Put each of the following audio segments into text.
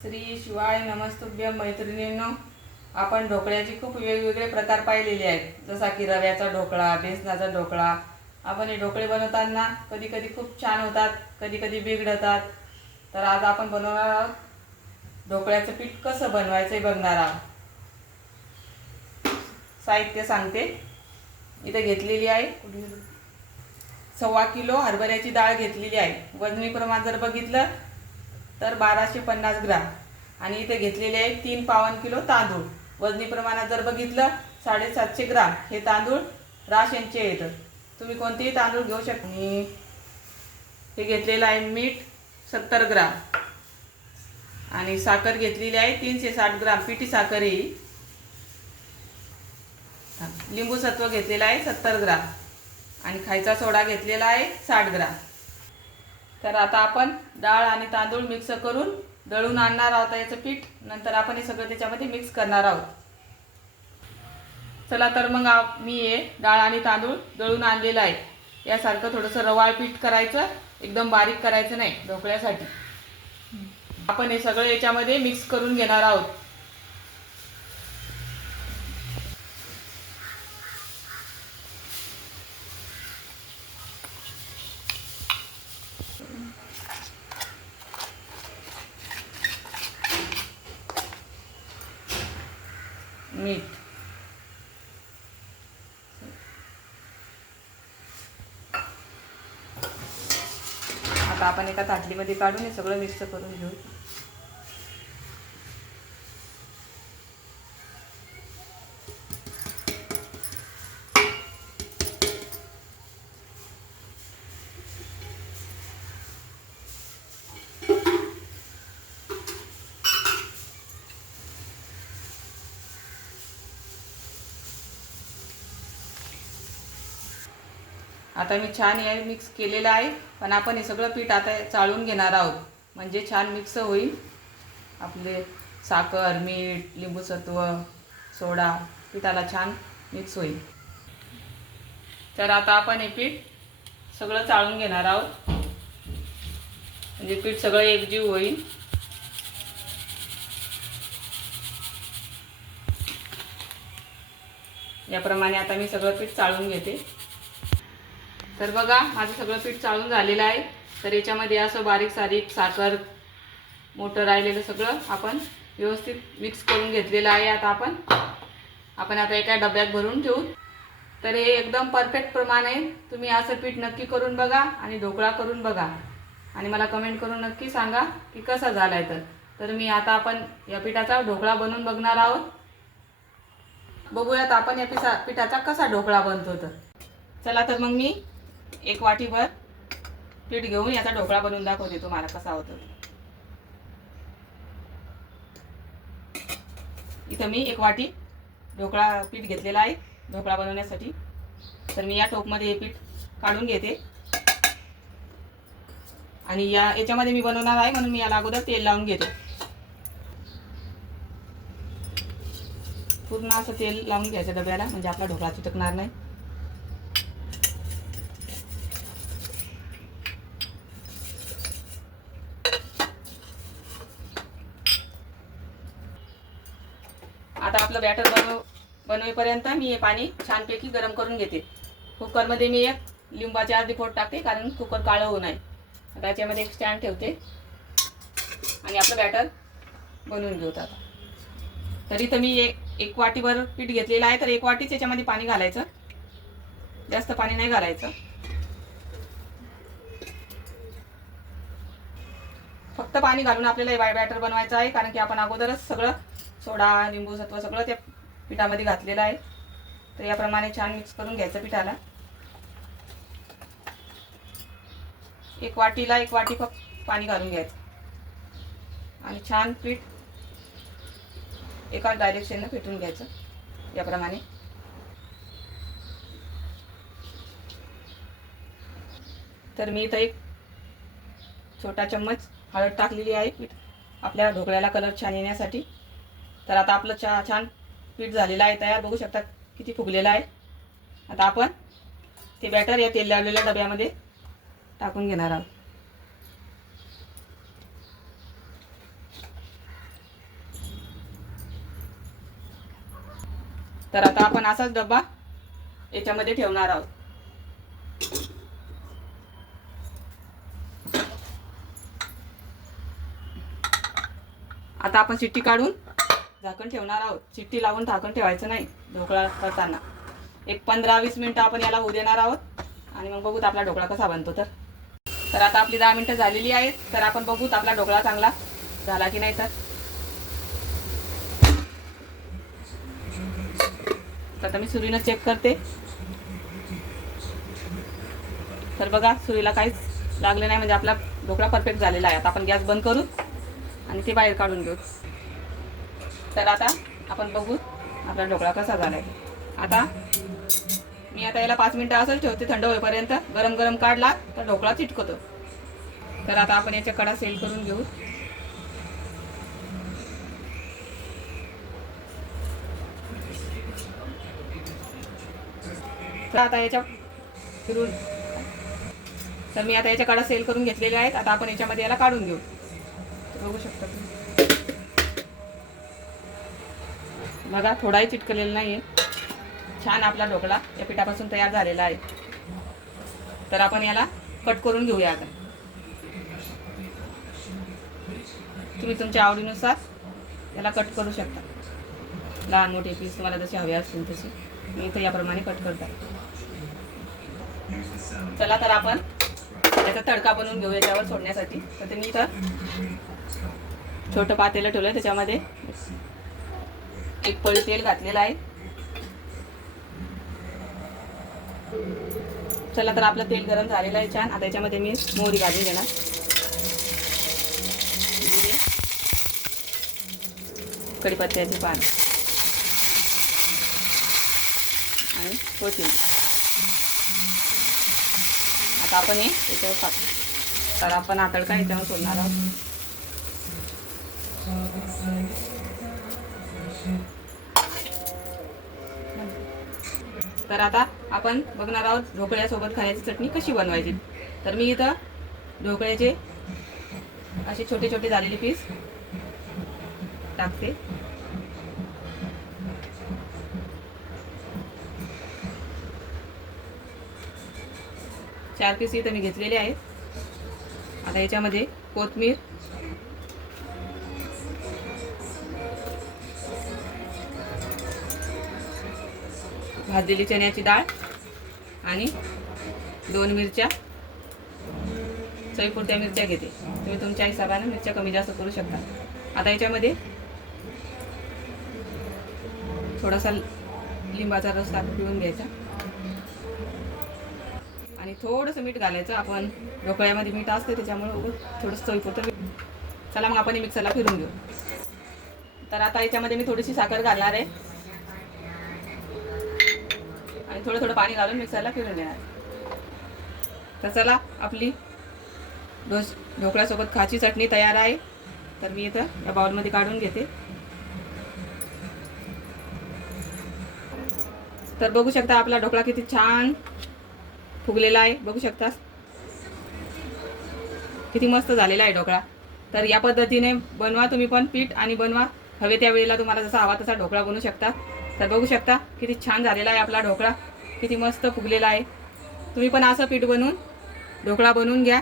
श्री शिवाय नमस्तुभ्य मैत्रिणींनो आपण ढोकळ्याचे खूप वेगवेगळे प्रकार पाहिलेले आहेत. जसा की रव्याचा ढोकळा बेसनाचा ढोकळा. आपण हे ढोकळे बनवताना कधी कधी खूप छान होतात कधी कधी बिघडतात. तर आज आपण बनवणार आहोत ढोकळ्याचं पीठ कसं बनवायचं हे बघणार आहोत. साहित्य सांगते. इथे घेतलेली आहे. सव्वा किलो हरभऱ्याची डाळ घेतलेली आहे. वजनी प्रमाण जर बघितलं तर बाराशे पन्नास ग्राम. आणि इथे घेतलेले आहे तीन पावन किलो तांदूळ. वजनी प्रमाणात जर बघितलं साडेसातशे ग्राम हे तांदूळ राशनचे येतं तुम्ही कोणतेही तांदूळ घेऊ शकता. आणि हे घेतलेलं आहे मीठ सत्तर ग्राम. आणि साखर घेतलेली आहे तीनशे साठ ग्राम. पिठी साखर ही लिंबू सत्व घेतलेलं आहे सत्तर ग्राम. आणि खायचा सोडा घेतलेला आहे साठ ग्राम. तर आता आपण डाळ आणि तांदूळ मिक्स करून दळून आणणार आहोत याचं पीठ. नंतर आपण हे सगळं त्याच्यामध्ये मिक्स करणार आहोत. चला तर मग मी हे डाळ आणि तांदूळ दळून आणलेलं आहे. यासारखं थोडंसं रवाळ पीठ करायचं. एकदम बारीक करायचं नाही ढोकळ्यासाठी. आपण हे सगळं याच्यामध्ये मिक्स करून घेणार आहोत. मीठ. आता आपण एका ताटलीमध्ये काढून हे सगळं मिक्स करून घेऊ. आता मी छान हे मिक्स केलेलं आहे पण आपण हे सगळं पीठ आता चाळून घेणार आहोत. म्हणजे छान मिक्स होईल. आपले साखर मीठ लिंबूसत्व सोडा पिठाला छान मिक्स होईल. तर आता आपण हे पीठ सगळं चाळून घेणार आहोत. म्हणजे पीठ सगळं एकजीव होईल. याप्रमाणे आता मी सगळं पीठ चाळून घेते. तर बघा माझं सगळं पीठ चाळून झालेलं आहे. तर याच्यामध्ये असं बारीक सारीक साखर मोठं राहिलेलं सगळं आपण व्यवस्थित मिक्स करून घेतलेलं आहे आता आपण. आपण आता एका डब्यात भरून ठेवू. तर हे एकदम परफेक्ट प्रमाण आहे तुम्ही असं पीठ नक्की करून बघा आणि ढोकळा करून बघा. आणि मला कमेंट करून नक्की सांगा की कसा झाला आहे तर. तर मी आता आपण या पिठाचा ढोकळा बनवून बघणार आहोत. बघूयात आपण या पिसा पिठाचा कसा ढोकळा बनतो तर. चला तर मग मी एक वाटीभर पीठ घेऊन याचा ढोकळा बनवून दाखवते तुम्हाला कसा होतो. इथं मी एक वाटी ढोकळा पीठ घेतलेला आहे. ढोकळा बनवण्यासाठी. तर मी या टोपमध्ये हे पीठ काढून घेते. आणि या याच्यामध्ये मी बनवणार आहे म्हणून मी याला अगोदर तेल लावून घेते. पूर्ण असं तेल लावून घ्यायचं डब्याला म्हणजे आपला ढोकळा चिटकणार नाही. आता आपलं बॅटर बनव बनवेपर्यंत मी हे पाणी छानपैकी गरम करून घेते. कुकरमध्ये मी एक लिंबाची अर्धी पोट टाकते कारण कुकर काळं होऊ नये. आता याच्यामध्ये एक स्टँड ठेवते. आणि आपलं बॅटर बनवून घेऊ आता. तर मी एक एक वाटीभर पीठ घेतलेलं आहे तर एक वाटीच याच्यामध्ये पाणी घालायचं. जास्त पाणी नाही घालायचं. फक्त पाणी घालून आपल्याला बॅटर बनवायचं आहे कारण की आपण अगोदरच सगळं सोडा लिंबू सत्व सगळं त्या पिठामध्ये घातलेलं आहे. तर याप्रमाणे छान मिक्स करून घ्यायचं पिठाला. एक वाटीला एक वाटी फक्त पाणी घालून घ्यायचं. आणि छान पीठ एका डायरेक्शननं फेटून घ्यायचं याप्रमाणे. तर मी इथं एक छोटा चम्मच हळद टाकलेली आहे पीठ. आपल्या ढोकळ्याला कलर छान येण्यासाठी. तर आता आपलं चहा छान पीठ झालेला आहे तयार. बघू शकता किती फुगलेला आहे. आता आपण ते बॅटर या तेल लावलेल्या डब्यामध्ये टाकून घेणार आहोत. तर आता आपण असाच डब्बा याच्यामध्ये ठेवणार आहोत. आता आपण सिट्टी काढून झाकण ठेवणार आहोत. चिठ्ठी लावून झाकण ठेवायचं नाही. ढोकळा करताना. एक पंधरा वीस मिनटं आपण याला होऊ देणार आहोत. आणि मग बघूत आपला ढोकळा कसा बनतो तर. तर आता आपली दहा मिनटं झालेली आहेत. तर आपण बघूत आपला ढोकळा चांगला झाला की नाही तर. तर आता मी सुरीनं चेक करते. तर बघा सुरीला काहीच लागलं नाही. म्हणजे आपला ढोकळा परफेक्ट झालेला आहे. आता आपण गॅस बंद करू आणि ते बाहेर काढून घेऊ. तर आता आपण बघू आपला ढोकळा कसा झाला आहे आता मी आता याला पाच मिनटं असंच ठेवते थंड होईपर्यंत. गरम गरम काढला तर ढोकळा चिटकतो. तर आता आपण याच्या कडा सेल करून घेऊ. तर आता याच्या फिरून तर मी आता याच्या कडा सेल करून घेतलेल्या आहेत. आता आपण याच्यामध्ये याला काढून घेऊ. बघू शकता तुम्ही. बघा थोडाही चिटकलेला नाहीये. छान आपला ढोकळा या पिठापासून तयार झालेला आहे. तर आपण याला कट करून घेऊया आता. तुम्ही तुमच्या आवडीनुसार याला कट करू शकता. लहान मोठे पीस तुम्हाला जसे हवे असतील तसे. मी इथे याप्रमाणे कट करतात चला तर आपण त्याचा तडका बनवून घेऊ याच्यावर सोडण्यासाठी. तर ते मी इथं छोटं पातेलं ठेवलं त्याच्यामध्ये एक पळी तेल घातलेलं आहे. चला तर आपलं तेल गरम झालेलं आहे छान. आता याच्यामध्ये मी मोहरी घालून देणार जिरे कढीपत्त्याचे पान. आणि कोथिंबीर. आता आपण हे याच्यावर टाकू. तर आपण आतडका याच्यावर सोडणार आहोत. तर आता आपण बघणार आहोत ढोकळ्यासोबत खाण्याची चटणी कशी बनवायची. तर मी इथं ढोकळ्याचे असे छोटे छोटे झालेले पीस टाकते. चार पीस इथं मी घेतलेले आहेत. आता याच्यामध्ये कोथमीर भाजलेली चण्याची डाळ आणि दोन मिरच्या. चवीपुरत्या मिरच्या घेते. तुम्ही तुमच्या हिशोबाने मिरच्या कमी जास्त करू शकता. आता याच्यामध्ये थोडासा लिंबाचा रस टाकून पिऊन घ्यायचा. आणि थोडंसं मीठ घालायचं. आपण ढोकळ्यामध्ये मीठ असते त्याच्यामुळे थोडंसं चवीपुरतं चला मग आपण मिक्सरला फिरून घेऊ. तर आता याच्यामध्ये मी थोडीशी साखर घालणार आहे. आणि थोडं थोडं पाणी घालून मिक्सरला फिरून घेणार तर चला आपली डोस ढोकळ्यासोबत खाची चटणी तयार आहे. तर मी इथं या बाउलमध्ये काढून घेते. तर बघू शकता आपला ढोकळा किती छान फुगलेला आहे. बघू शकता. किती मस्त झालेला आहे ढोकळा. तर या पद्धतीने बनवा तुम्ही पण पीठ आणि बनवा. हवे त्या वेळेला तुम्हाला जसा हवा तसा ढोकळा बनवू शकता. तर बघू शकता किती छान झालेला आहे आपला ढोकळा. किती मस्त फुगलेला आहे. तुम्ही पण असं पीठ बनवून ढोकळा बनवून घ्या.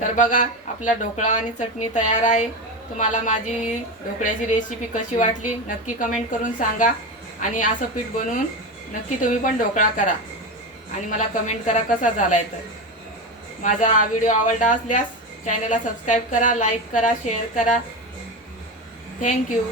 तर बघा आपला ढोकळा आणि चटणी तयार आहे. तुम्हाला माझी ढोकळ्याची रेसिपी कशी वाटली नक्की कमेंट करून सांगा. आणि असं पीठ बनवून नक्की तुम्ही पण ढोकळा करा. आणि मला कमेंट करा कसा झाला आहे तर. माझा हा व्हिडिओ आवडला असल्यास चॅनलला सबस्क्राईब करा लाईक करा शेअर करा. थँक्यू